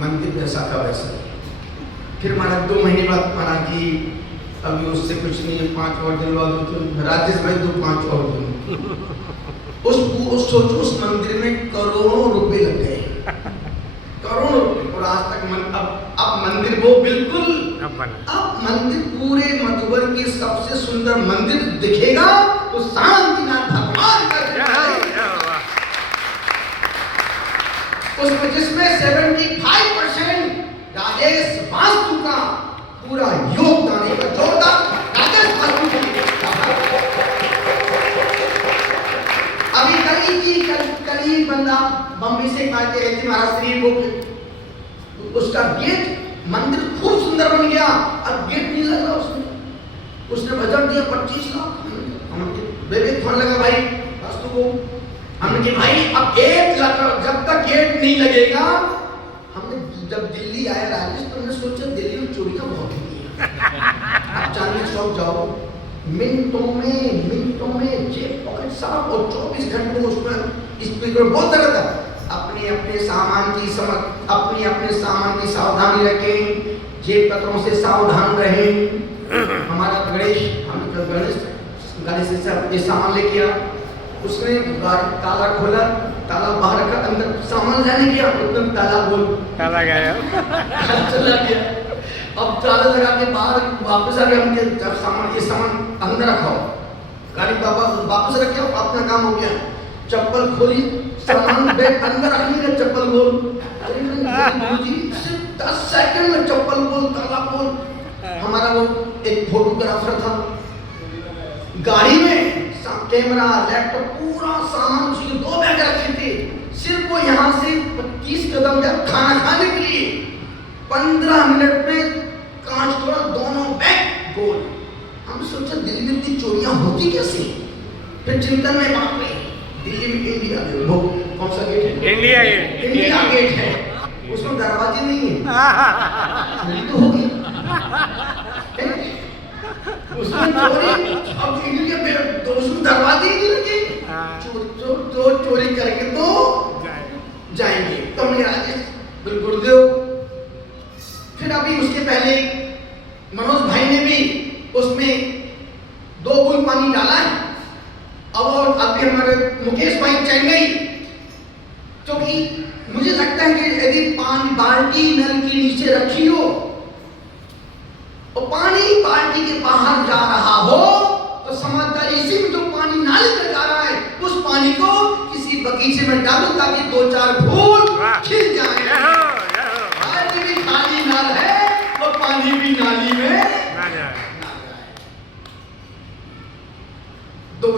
मंदिर वैसा का वैसा। फिर महाराज 2 महीने बाद महाराज जी अभी उससे कुछ नहीं है, 5 और दिलवा दो। तो राजेश भाई 5 और दो। सोचो उस मंदिर में करोड़ों रुपए लग गए, करोड़ों रुपए। और आज तक अब मंदिर वो बिल्कुल, अब मंदिर पूरे मधुबन की सबसे सुंदर मंदिर दिखेगा तो शांतिनाथ भगवान का। उसमें जिसमें 75% राजेश वास्तु का पूरा योगदान है। जोरदार राजेश वास्तु के लिए। अभी कल बंदा बम्बई से आके रहते महाराज श्री वो उसका गेट मंदिर खूब सुंदर बन गया, अब गेट नहीं लग रहा उसमें। उसने बजट दिया 25 लाख। हमने फोन लगा भाई वास्तु को, हमने कि भाई अब गेट जब तक गेट नहीं लगेगा। हमने जब दिल्ली आया राजेश तो हमने सोचा दिल्ली में चोरियां बहुत हुई है। आप चांदनी चौक जाओ, मिनटों में जेब पॉकेट साफ, और 24 घंटे उसमें स्पीकर बोलता रहता। अपने सामान की सावधानी रखें, जेब कतरों से सावधान रहें। हमारा गणेश ये सामान लेके आया, उसने ताला खोला, ताला बाहर का, अंदर सामान लेने गया, एकदम ताला चला गया। अब ताला लगा के बाहर वापस आ गया। हमने जब ये सामान अंदर रखा, गाड़ी वापस रखे, अपना काम हो गया। चप्पल खोली, सामान बैग अंदर रखने का, चप्पल खोल। गुरुजी सिर्फ 10 सेकंड में चप्पल खोल, ताला खोल। हमारा वो एक फोटोग्राफर था, गाड़ी में कैमरा, लैपटॉप, पूरा सामान उसके 2 बैग रखे थे। सिर्फ वो यहाँ से 25 कदम या खाना खाने के लिए 15 मिनट में कांच तोड़ा, दोनों बैग गोल। हम सोचा दिल्ली में इतनी चोरियां होती कैसे? फिर चिंतन में बात रही, दिल्ली में इंडिया गेट, वो कौन सा गेट है? इंडिया गेट है, उसमें दरवाजे नहीं है। चोरी तो होगी उसमें चोरी, अब इंडिया में तो उसमें दरवाजे ही नहीं लगे। चोरी करके तो जाएंगे। तो हमने राजेश गुरुदेव, फिर अभी उसके पहले मनोज भाई ने भी उसमें 2 बूंद पानी डाला है। अब और अभी हमारे मुकेश भाई चेन्नई, क्योंकि मुझे यदि पानी बाल्टी नल के नीचे रखी हो और पानी बाल्टी के बाहर जा रहा हो तो समझदारी इसी में जो पानी नाली में जा रहा है उस पानी को किसी बगीचे में डालो ताकि 2-4 फूल खिल जाए। बाल्टी भी खाली नल है और पानी भी नाली में ना जाए। तो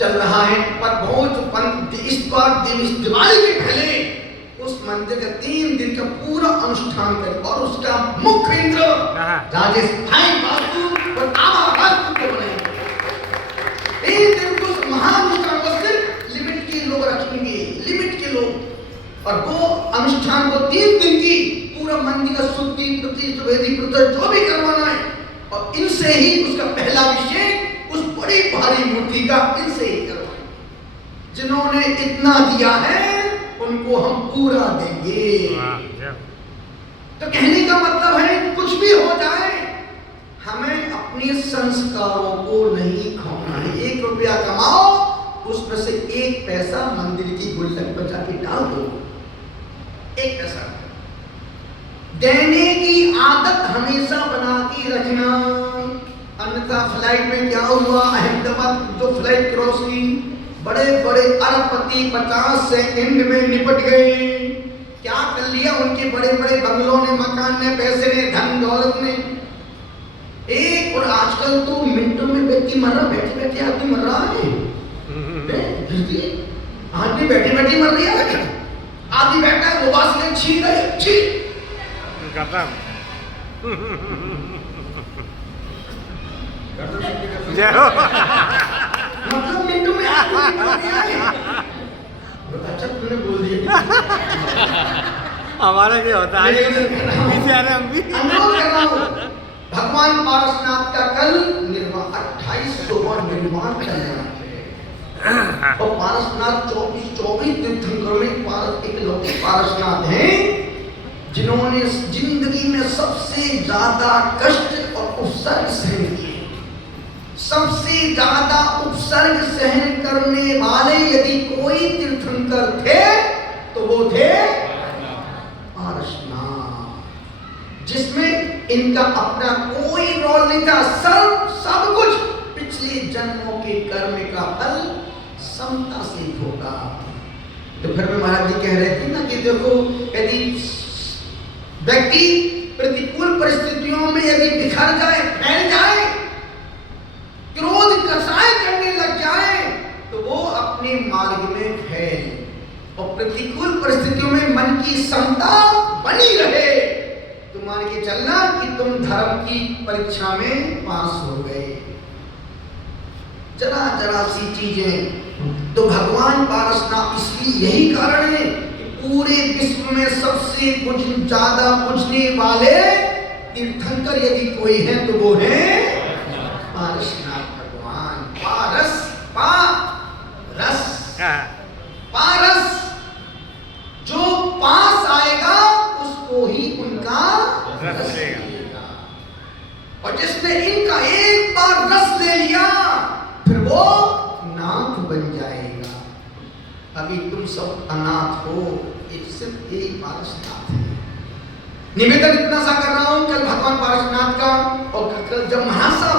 चल रहा है पर बहुत इस बार इस दिवाली के पहले उस मंदिर का 3 दिन का पूरा अनुष्ठान कर और उसका मुख्य इंद्र राजेश भाई बाबू और आवा बाबू को बनाएंगे। 3 दिन को महानुष्ठान को सिर्फ लिमिट के लोग रखेंगे, लिमिट के लोग, और वो अनुष्ठान को 3 दिन की पूरा मंदिर का शुद्धि प्रतिष्ठा वेदी प्रतिष्ठा जो भी करवाना है और इनसे ही उसका पहला अभिषेक उस बड़ी भारी मूर्ति का इनसे ही करवाएंगे। जिन्होंने इतना दिया है उनको हम पूरा देंगे। तो कहने का मतलब है कुछ भी हो जाए हमें अपने संस्कारों को नहीं खोना है। 1 रुपया कमाओ उसमें से 1 पैसा मंदिर की गुल्लक पर जाके डाल दो। 1 पैसा देने की आदत हमेशा बना के रखना, अन्यथा फ्लाइट में क्या हुआ, अहमदाबाद जो फ्लाइट क्रॉस हुई बड़े बड़े अरबपति 50 सेकंड में निपट गए। क्या कर लिया उनके बड़े बड़े बंगलों ने, मकान ने, पैसे ने, धन दौलत ने। एक और आजकल तो मिनटों में व्यक्ति मर रहा, बैठे बैठे आदमी मर रहा है। आदमी बैठे बैठे मर रहा है। आदमी बैठा है वो बात ले छीन रहे छीन मतलब मिनटों में अच्छा तूने बोल दिया। हमारा क्या होता है पीछे आ रहे हम भी। अनुरोध कर रहा हूं भगवान पारसनाथ का कल निर्वाण 2800वां निर्वाण करना है और पारसनाथ 24 तीर्थंकरों में पारस एक लौकिक पारसनाथ हैं जिन्होंने जिंदगी में सबसे ज्यादा कष्ट और उपसर्ग सहन किए। सबसे ज्यादा उपसर्ग सहन करने वाले यदि कोई तीर्थंकर थे तो वो थे पारसनाथ, जिसमें इनका अपना कोई रोल नहीं था। सब कुछ पिछले जन्मों के कर्म का फल समता से होगा। तो फिर में महाराज जी कह रहे थे ना कि देखो यदि व्यक्ति प्रतिकूल परिस्थितियों में यदि बिखर जाए, फैल जाए, क्रोध कसाय करने लग जाए तो वो अपने मार्ग में फैल और प्रतिकूल परिस्थितियों में मन की समता बनी रहे तो मान के चलना कि तुम धर्म की परीक्षा में पास हो गए। जरा सी चीजें तो भगवान पारसनाथ इसलिए यही कारण है कि पूरे विश्व में सबसे ज्यादा पूजने वाले तीर्थंकर यदि कोई है तो वो है पारसनाथ भगवान। पारस जो पास आएगा उसको ही उनका रस लेगा और जिसने इनका एक बार रस ले लिया फिर वो नाथ बन जाएगा। अभी तुम सब अनाथ हो, एक सिर्फ एक पारसनाथ है। निवेदन इतना सा कर रहा हूं कल भगवान पारसनाथ का और कल जब महासाब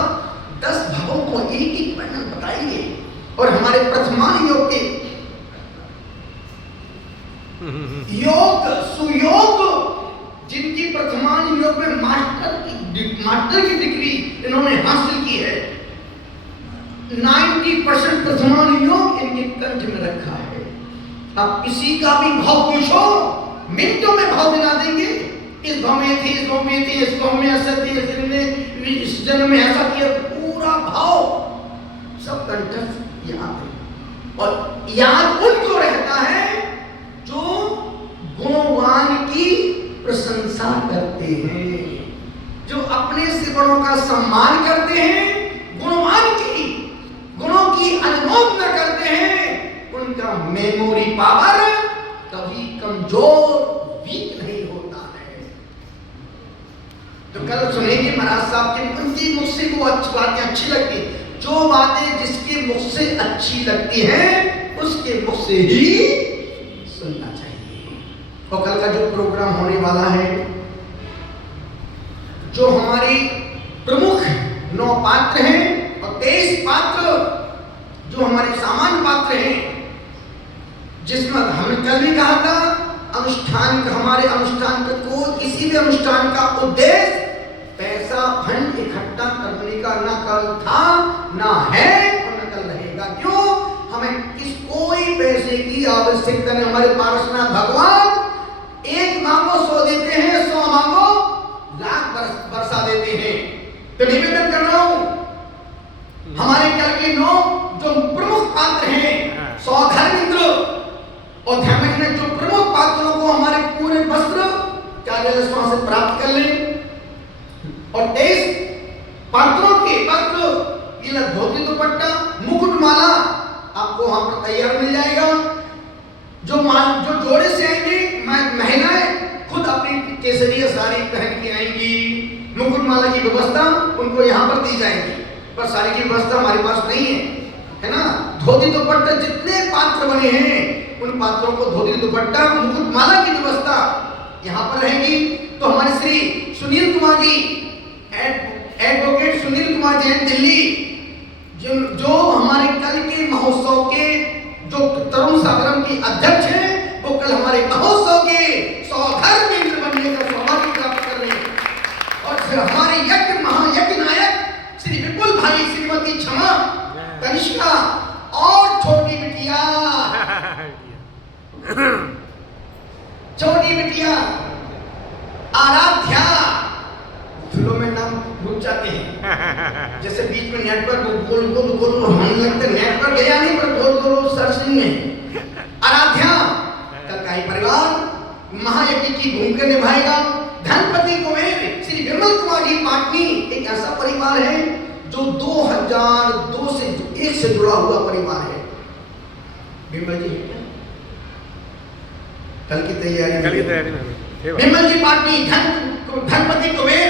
10 भावों को एक वर्णन बताएंगे और हमारे प्रथमान योग के योग सुयोग जिनकी प्रथमान योग में मास्टर की डिग्री इन्होंने हासिल की है, 90% प्रथमान योग इनके कंठ में रखा है। अब किसी का भी भाव पूछो मिनटों में भाव बना देंगे। इस भाव में थे, इस भाव में थे, इस भाव में ऐसा थे, इस जन्म में ऐसा किया, पूरा भाव सब कंठस्थ याद है। और याद उनको रहता है जो गुणवान की प्रशंसा करते हैं, जो अपने से बड़ों का सम्मान करते हैं, गुणों की अनुमोदना करते हैं। उनका मेमोरी पावर कभी कमजोर वीक नहीं होता है। तो कल सुनेंगे महाराज साहब के उनकी मुख से वो अच्छी बातें अच्छी लगती, जो बातें जिसके मुख से अच्छी लगती हैं उसके मुख से ही सुनना चाहिए। और कल का जो प्रोग्राम होने वाला है, जो हमारे प्रमुख 9 पात्र हैं और 23 पात्र जो हमारे सामान्य पात्र हैं, जिसमें हमने कल भी कहा था अनुष्ठान का, हमारे अनुष्ठान को, किसी भी अनुष्ठान का उद्देश्य पैसा फंड इकट्ठा करने का ना कल था, ना है और न कल रहेगा। क्यों? हमें कोई पैसे की आवश्यकता नहीं। हमारे पारसनाथ भगवान एक मांगो 100 देते हैं, 100 मांगो लाख बरसा देते हैं। तो निवेदन कर रहा हूं हमारे कल के 9 जो प्रमुख पात्र हैं, 100 धर्मेंद्र, और ध्यान रखना जो प्रमुख पात्रों को हमारे पूरे वस्त्र कार्यालय से प्राप्त कर लें, और 23 पात्रों के वस्त्र, ये धोती दुपट्टा, मुकुटमाला आपको वहां पर तैयार मिल जाएगा। जो जोड़े से आएंगे महिलाएं खुद अपनी केसरिया साड़ी पहन के आएंगी, मुकुटमाला की व्यवस्था उनको यहाँ पर दी जाएगी, पर साड़ी की व्यवस्था हमारे पास नहीं है ना। धोती दुपट्टा जितने पात्र बने हैं उन पात्रों को धोती दुपट्टा मुकुटमाला की व्यवस्था यहाँ पर रहेगी। तो हमारे श्री सुनील कुमार जी, एडवोकेट सुनील कुमार जैन दिल्ली, जो हमारे कल के महोत्सव के जो तरुण सागरम के अध्यक्ष हैं, वो कल हमारे महोत्सव के 100 धर्मेंद्र बनने का सौभाग्य प्राप्त कर रहे हैं। और हमारे यज्ञ महायज्ञ नायक श्री विपुल भाई, श्रीमती क्षमा, कनिष्का और छोटी बिटिया आराध्या, फिल्मों में नाम भूल जाते हैं, जैसे बीच में नेटवर्क गोल होने लगते, नेटवर्क गया नहीं पर गोल सर्चिंग में। आराध्या कल का ही परिवार महायज्ञ की भूमिका निभाएगा। धनपति कुबेर श्री विमल कुमार जी पाटनी, एक ऐसा परिवार है जो 2002 से 1 से जुड़ा हुआ परिवार है। विमल जी कल की तैयारी में विमल जी पाटनी धनपति कुबेर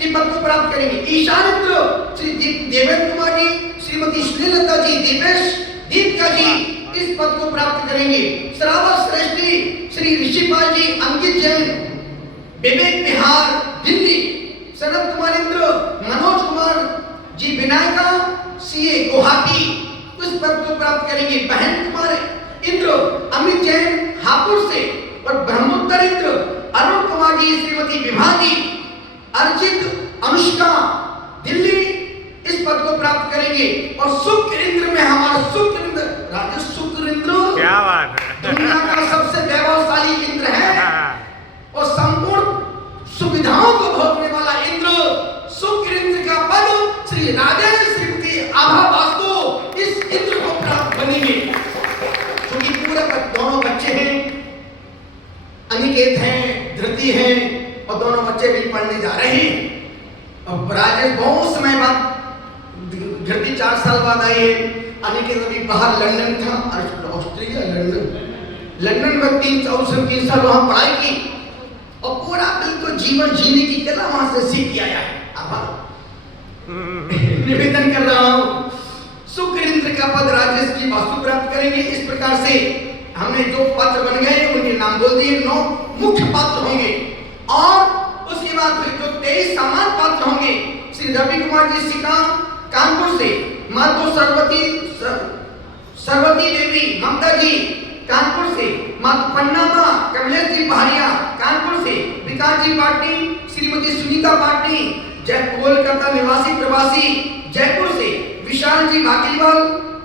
के पद को प्राप्त करेंगे। ईशानित्र श्री देवेंद्र कुमार जी, श्रीमती श्रीलता जी, दीपिका जी इस पद को प्राप्त करेंगे। श्रावक श्रेष्ठी श्री ऋषिपाल जी, अंकित जैन, विवेक बिहार दिल्ली, सनत कुमार इंद्र, मनोज कुमार जी विनायका सीए गुवाहाटी इस पद को प्राप्त करेंगे। बहन कुमार इंद्र, अमित जैन हापुड़ से, और ब्रह्मोत्तर इंद्र अरुण कुमार जी, श्रीमती विभा जी, अर्जित अनुष्का दिल्ली इस पद को प्राप्त करेंगे। और शुक्र इंद्र में हमारा शुक्र इंद्र, राजा शुक्र इंद्र क्या बात है, दुनिया का सबसे वैभवशाली इंद्र है और संपूर्ण सुविधाओं को भोगने वाला इंद्र, शुक्र इंद्र का पद श्री राजा श्रीमती आभा वास्तु इस इंद्र को प्राप्त बनेंगे। क्योंकि पूरे दोनों बच्चे हैं, अनिकेत हैं, धृति हैं, और दोनों बच्चे भी पढ़ने जा रहे हैं। अब राजेश बहुत समय बाद, धृति 4 साल बाद आई है, अनिकेत अभी बाहर लंदन था, ऑस्ट्रेलिया लंदन में 3 साल वहां पढ़ाई की और पूरा बिल्कुल जीवन जीने की कला वहां से सीख के आया है। निवेदन कर रहा हूं शुक्र इंद्र का पद राजेश की वास्तु प्राप्त करेंगे। इस प्रकार से हमने जो पात्र बन गए उनके नाम बोल दिए, 9 मुख्य पात्र होंगे और उसके बाद फिर जो 23 सामान्य पात्र होंगे। श्री रवि कुमार जी सिका कानपुर से, माधो सरवती देवी ममता जी कानपुर से, माता पन्नामा कमलेश जी पहाड़िया कानपुर से, विकास जी पाटनी, श्रीमती सुनीता पाटनी जय कोलकाता निवासी प्रवासी जयपुर से, विशाल जी भाटीवाल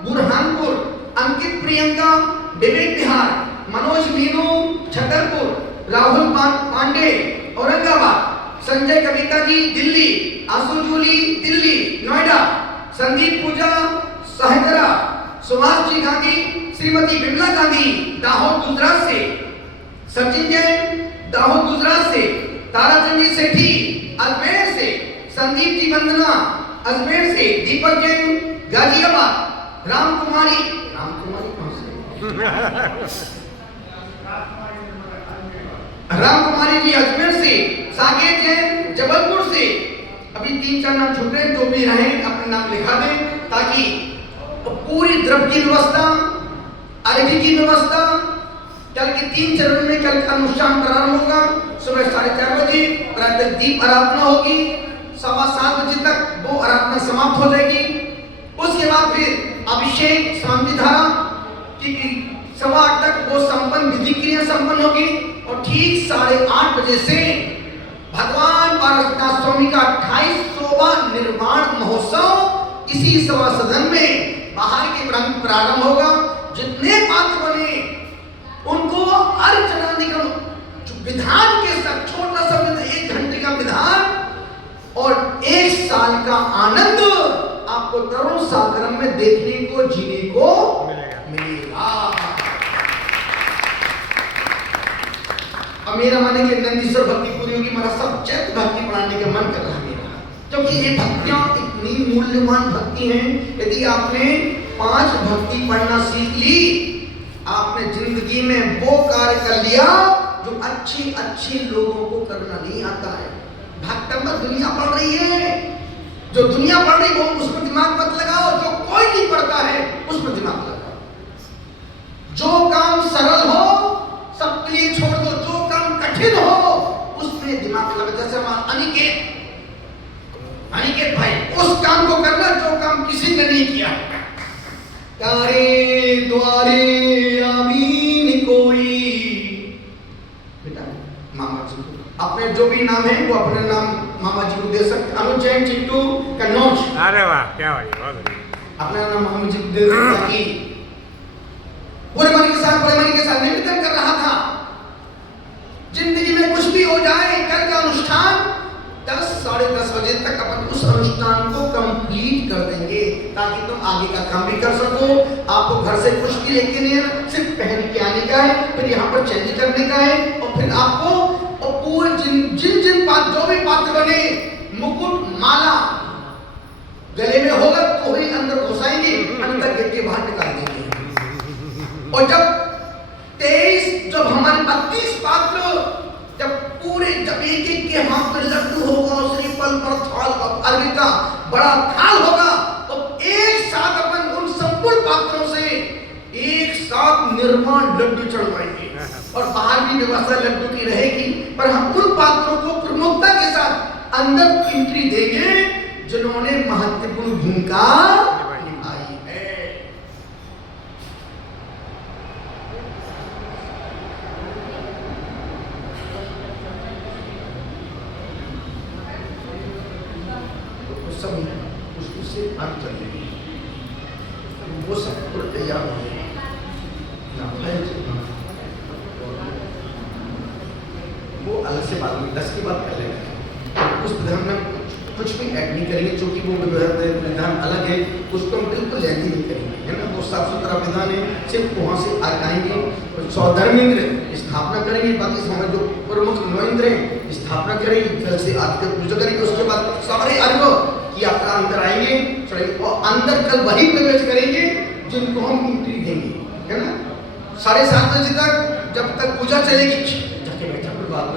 बुरहानपुर, अंकित प्रियंका विवेक बिहार, मनोज मीनू छतरपुर, राहुल पांडे औरंगाबाद, संजय कविता जी दिल्ली, आशु जूली दिल्ली नोएडा, संदीप पूजा सहदरा, सुभाष जी गांधी, श्रीमती विमला गांधी दाहोद गुजरात से, सचिन जैन दाहोद गुजरात से, ताराचंद जी सेठी अजमेर से, संदीप जी वंदना अजमेर से, दीपक जैन गाजियाबाद, राम कुमारी जी अजमेर से, साकेत जैन जबलपुर से। अभी 3-4 नाम छूट रहे, जो भी रहे अपने नाम लिखा दें ताकि पूरी द्रव्य की व्यवस्था, अर्घ्य की व्यवस्था, कल के 3 चरण में कल का अनुष्ठान प्रारंभ होगा। सुबह 4:30 बजे प्रातः दीप आराधना होगी। 7:15 बजे तक वो आराधना समाप्त हो जाएगी। उसके बाद फिर अभिषेक शांति धारा की 8:15 तक वो संपन्न विधि क्रिया संपन्न होगी और ठीक 8:30 बजे से भगवान पारसनाथ स्वामी का 28वां निर्वाण महोत्सव इसी सभा सदन में बाहर के प्रारंभ होगा। जितने पात्र बने उनको अर्घ चढ़ाने का विधान के साथ छोटा सा 1 घंटे का विधान और 1 साल का आनंद आपको तरुण सागरम में देखने को जीने को मिलेगा। अब मेरा माने कि नंदीश्वर भक्ति पूरी होगी, मेरा सब चैत भक्ति पढ़ाने का मन कर रहा है मेरा, क्योंकि ये भक्तियां इतनी मूल्यवान भक्ति हैं। यदि आपने 5 भक्ति पढ़ना सीख ली, आपने जिंदगी में वो कार्य कर लिया जो अच्छी लोगों को करना नहीं आता है। भक्तंबर दुनिया पढ़ रही है, जो दुनिया पढ़ रही है वो उस पर दिमाग मत लगाओ, जो कोई नहीं पढ़ता है उस पर दिमाग लगाओ। जो काम सरल हो सबके लिए छोड़ दो, जो काम कठिन हो उसमें दिमाग लगा। जैसे अनिकेत भाई उस काम को करना जो काम किसी ने नहीं किया। तारे द्वारे आमीन कोई, बेटा मामा जी को अपने जो भी नाम है वो अपने नाम मामा जी को दे सकते। अनुज जैन चिट्टू कन्नौज, अरे वाह क्या भाई, बहुत बढ़िया। अपना नाम मामा जी को दे सकते। पूरे मन के साथ निवेदन कर रहा था, जिंदगी में कुछ भी हो जाए, कल का अनुष्ठान 10 साढ़े 10 बजे तक अपन उस अनुष्ठान को कंप्लीट कर देंगे ताकि तुम आगे का काम भी कर सको। आपको घर से कुछ भी लेके नहीं है, सिर्फ पहन के आने का है, फिर यहाँ पर चेंज करने का है और फिर आपको और पूरे जिन पात्र जो भी पात्र बने, मुकुट माला गले में होगा तो ही अंदर घुसाएंगे, अंदर गेट के बाहर निकाल देंगे। और जब हमारे 32 पात्र जब एक के हाथ में लड्डू होगा, श्रीफल पर थाल अर्घ्य का बड़ा थाल होगा, तो एक साथ अपन उन संपूर्ण पात्रों से एक साथ निर्वाण लड्डू चढ़वाएंगे और बाहर भी व्यवस्था लड्डू की रहेगी, पर हम उन पात्रों को प्रमुखता के साथ अंदर एंट्री देंगे जिन्होंने महत्वपूर्ण भूमिका निभाई है। उससे अर्थ चल रही वो सब पूरा तैयार हो गए वो अलग से बात में 10 की बात कर लेंगे। उस विधान में कुछ भी ऐड नहीं करेंगे, क्योंकि वो विधान अलग है, उसको हम बिल्कुल लेंदी नहीं करेंगे, है ना। वो साफ सुथरा विधान है, सिर्फ वहाँ से आएंगे, सौधर्मेंद्र स्थापना करेंगे, बाकी हमारे जो प्रमुख नोइंद्र हैं स्थापना करेंगे, कल से आज पूजा करेंगे। उसके बाद सारे अर्घ की यात्रा अंदर आएंगे और अंदर कल वही प्रवेश करेंगे जिनको हम एंट्री देंगे, है ना। 7:30 बजे तक जब तक पूजा चलेगी, जाके बैठा बात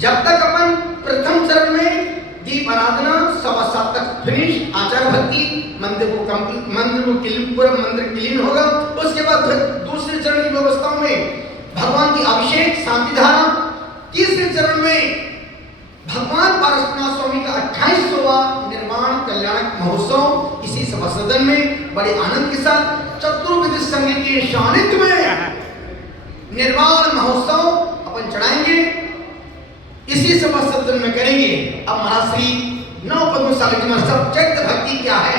जब तक अपन प्रथम चरण में दीप आराधना 7:15 तक फिनिश, आचार भक्ति, मंदिर को क्लीन होगा। उसके बाद दूसरे चरण की व्यवस्थाओं में भगवान की अभिषेक शांति धारा, तीसरे चरण में भगवान पारसनाथ स्वामी का 28वां निर्वाण कल्याणक महोत्सव इसी सभा सदन में बड़े आनंद के साथ चतुर्विध संघ के सानिध्य में निर्वाण महोत्सव अपन चढ़ाएंगे, इसी सभा सदन में करेंगे। अब महाराज श्री नव पद्मशाली जी में सब्जेक्ट भक्ति क्या है